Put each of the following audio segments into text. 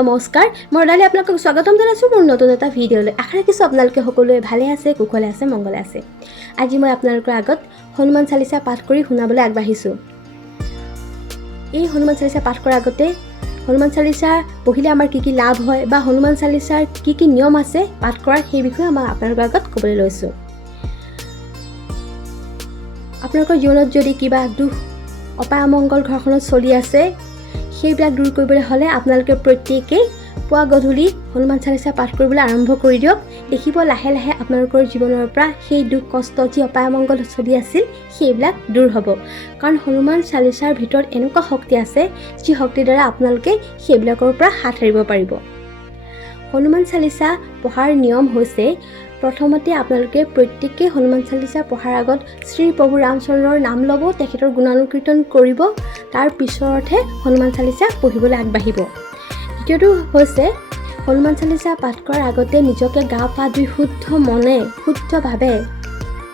নমস্কাৰ মই ৰদালি আপোনালোকক স্বাগতম জনাইছোঁ মোৰ নতুন এটা ভিডিঅ'লৈ। আশা ৰাখিছোঁ আপোনালোকে সকলোৱে ভালে আছে, কুশলে আছে, মংগলে আছে। আজি মই আপোনালোকৰ আগত হনুমান চালিচা পাঠ কৰি শুনাবলৈ আগবাঢ়িছোঁ। এই হনুমান চালিচা পাঠ কৰাৰ আগতে হনুমান চালিচা পঢ়িলে আমাৰ কি কি লাভ হয় বা হনুমান চালিচাৰ কি কি নিয়ম আছে পাঠ কৰাৰ সেই বিষয়ে মই আপোনালোকৰ আগত ক'বলৈ লৈছোঁ। আপোনালোকৰ জীৱনত যদি কিবা দুখ অপায় অমংগল ঘৰখনত চলি আছে, সেইবিলাক দূৰ কৰিবলৈ হ'লে আপোনালোকে প্ৰত্যেকেই পুৱা গধূলি হনুমান চালিচা পাঠ কৰিবলৈ আৰম্ভ কৰি দিয়ক। দেখিব লাহে লাহে আপোনালোকৰ জীৱনৰ পৰা সেই দুখ কষ্ট যি অপায় অমংগল চলি আছিল সেইবিলাক দূৰ হ'ব। কাৰণ হনুমান চালিচাৰ ভিতৰত এনেকুৱা শক্তি আছে যি শক্তিৰ দ্বাৰা আপোনালোকে সেইবিলাকৰ পৰা হাত সাৰিব পাৰিব। হনুমান চালিচা পঢ়াৰ নিয়ম হৈছে, প্ৰথমতে আপোনালোকে প্ৰত্যেকেই হনুমান চালিচা পঢ়াৰ আগত শ্ৰী প্ৰভু ৰামচন্দ্ৰৰ নাম ল'ব, তেখেতৰ গুণানুকীৰ্তন কৰিব, তাৰ পিছতহে হনুমান চালিচা পঢ়িবলৈ আগবাঢ়িব। দ্বিতীয়টো হৈছে হনুমান চালিচা পাঠ কৰাৰ আগতে নিজকে গা পা ধুই শুদ্ধ মনে শুদ্ধভাৱে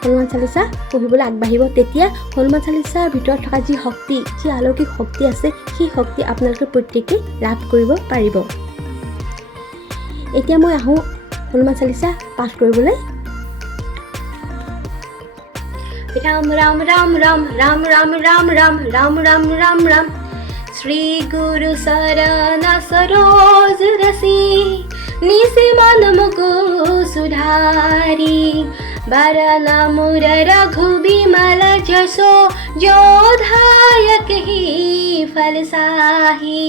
হনুমান চালিচা পঢ়িবলৈ আগবাঢ়িব। তেতিয়া হনুমান চালিচাৰ ভিতৰত থকা যি শক্তি, যি অলৌকিক শক্তি আছে, সেই শক্তি আপোনালোকে প্ৰত্যেকেই লাভ কৰিব পাৰিব। এতিয়া মই আহোঁ হনুমান চালিচা পাঠ কৰিবলৈ। ৰাম ৰাম ৰাম ৰাম ৰাম ৰাম ৰাম ৰাম ৰাম ৰাম ৰাম ৰাম শ্ৰী গুৰু শৰণ সৰোজ ৰসি নিসি মন মুকু সুধারি বরন মুর রঘु বিमल जसो जोधायक ही फल साही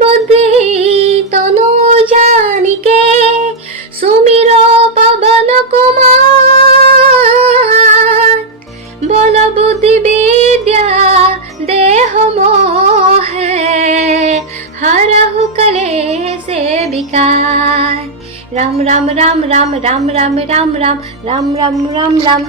बुद्धि तनु जानिके सुमिरो पवन कुमार बल बुद्धि विद्या देह मोहे हरहु कलेश विकार राम राम राम राम राम राम राम राम राम राम राम राम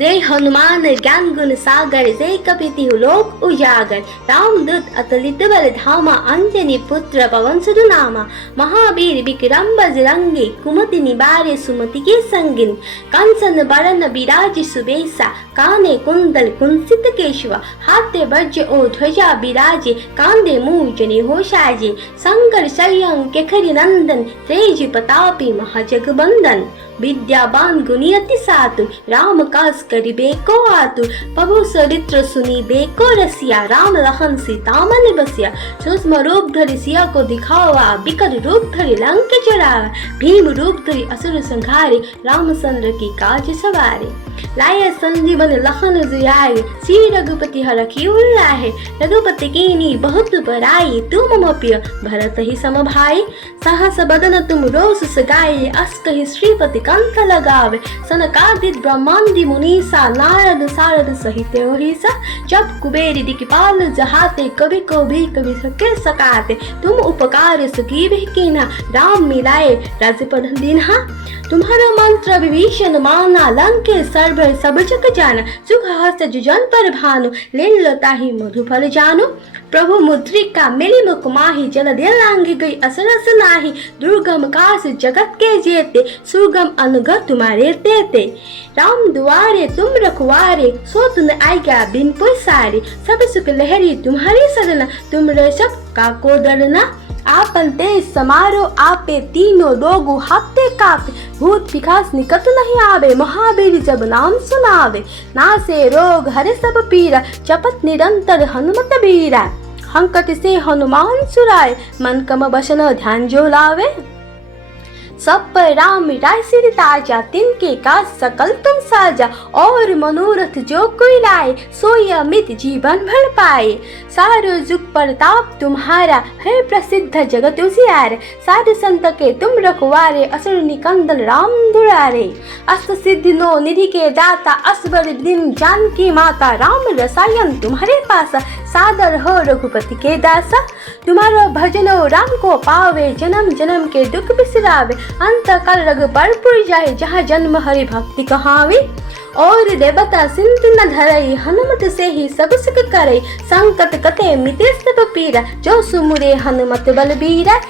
जय हनुमान ज्ञान गुण सागर जय कपीति लोक उजागर रामदूत अतुलित बल धामा अंजनी पुत्र पवन सुत नामा महावीर विक्रम बजरंगी कुमति निवारे सुमति के संगिन कंसन बरन विराज सुबेसा काने कुंडल कुंसित केशवा हाथे वज्र ओ ध्वजा विराजे कांधे मूंजनि होशाजे शंकर शय्यं केखरी नंदन तेज प्रतापी महाजगबंदन विद्यावान गुणी अति सातु राम काज करिबे को आतु प्रभु चरित्र सुनिबे को रसिया राम लखन सीता मन बसिया सूक्ष्म रूप धरि सिया को दिखावा विकट रूप धरि लंक चढ़ावा भीम रूप धरि असुर संहारे रामचंद्र की काज सवारे लाए संजीवन लखन जुयाए श्री रघुपति हरखी उल्लाहे रघुपति कीनी बहुत बड़ाई तुम मम प्रिय भरत ही सम भाई सहस बदन तुम रोष सगाए अस कहि श्रीपति कंठ लगावे सनकादिक ब्रह्मांडि मुनीसा नारद सारद सहित ओहिसा जब कुबेर दिक्पाल जहाते कवि को भी कवि सके सकाते तुम उपकार सुखीबे कीना राम मिलाए राजपद दीन्हा तुम्हारा मंत्र विभीषण माना लंके सर्व सब जग जाना सुख हस्त जुजन पर भानु लीन लताहि मधुफल जानु प्रभु मुद्रिका मिली मुख माही जल दिल लांगी गई असरस नाही दुर्गम कास जगत के जेते सुगम अनुगत तुम्हारे तेते राम दुआरे तुम रखवारे सो तुम आज्ञा बिन पैसारे सब सुख लहरी तुम्हारी सरना तुम रक्षक काको डरना आपन तेज समारो आपे तीनों लोगु हाथे कापे भूत पिखास निकट नहीं आवे महावीर जब नाम सुनावे नासे रोग हरे सब पीरा जपत निरंतर हनुमत बीरा हंकट से हनुमान सुराय मन कम बसन ध्यान जो लावे सब पर राम मिटाए सिर ताजा तिनके काज सकल तुम साजा और मनोरथ जो कोई लाए सोई अमित जीवन भर पाए सारो जुग प्रताप तुम्हारा है प्रसिद्ध जगत उजियारे साधु संत के तुम रखवारे असुर निकंदन राम दुलारे अष्ट सिद्धि नो निधि के दाता असबर दिन जानकी माता राम रसायन तुम्हारे पास सादर हो रघुपति के दासा तुम्हारा भजनो राम को पावे जन्म जन्म के दुख बिसरावे अंत काल रघुबरपुर जाए जहाँ जन्म हरि भक्ति कहावे और देवता सिंत न धरई हनुमत से ही सब सुख करे संकट कटे मिटे सब पीरा जो सुमुरे हनुमत बलबीरा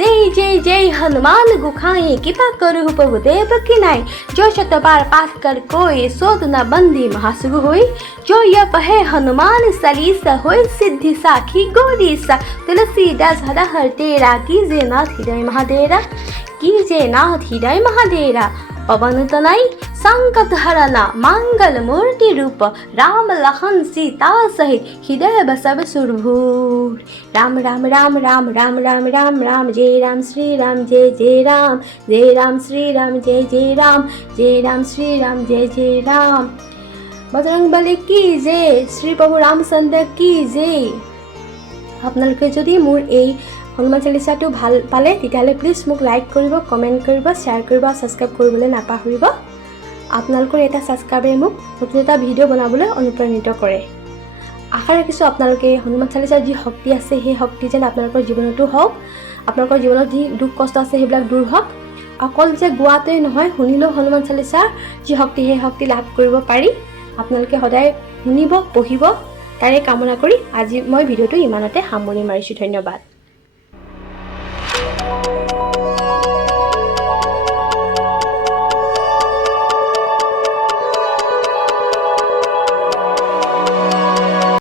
जय जय जय हनुमान गुखाई कृपा करू प्रभुदेव की नाई जो शतबार पाठ कर कोई सोध न बंदी महासुग होई जो यह पहे हनुमान सलीसा होई सिद्धि साखी गौरीसा तुलसीदास हर हर तेरा कीजे नाथ हृदय महादेरा कीजे नाथ हृदय महादेरा पवन तनय संकट हरना मंगल मूर्ति रूप राम लखन सीता सहित हृदय बसव सुरभूर राम राम राम राम राम राम राम राम जय राम श्री राम जय जय राम जय राम श्री राम जय जय राम जय राम श्री राम जय जय राम बजरंगबली की जय श्री प्रभु रामचंद्र की जय। আপোনালোকে যদি মোৰ এই হনুমান চালিচাটো ভাল পালে তেতিয়াহ'লে প্লিজ মোক লাইক কৰিব, কমেণ্ট কৰিব, শ্বেয়াৰ কৰিব, ছাবস্ক্ৰাইব কৰিবলৈ নাপাহৰিব। আপোনালোকৰ এটা ছাবস্ক্ৰাইবে মোক নতুন এটা ভিডিঅ' বনাবলৈ অনুপ্ৰাণিত কৰে। আশা ৰাখিছোঁ আপোনালোকে হনুমান চালিচাৰ যি শক্তি আছে সেই শক্তি যেন আপোনালোকৰ জীৱনতো হওক, আপোনালোকৰ জীৱনত যি দুখ কষ্ট আছে সেইবিলাক দূৰ হওক। অকল যে গোৱাটোৱে নহয়, শুনিলেও হনুমান চালিচাৰ যি শক্তি সেই শক্তি লাভ কৰিব পাৰি। আপোনালোকে সদায় শুনিব, পঢ়িব, তাৰে কামনা কৰি আজি মই ভিডিঅ'টো ইমানতে সামৰণি মাৰিছোঁ। ধন্যবাদ।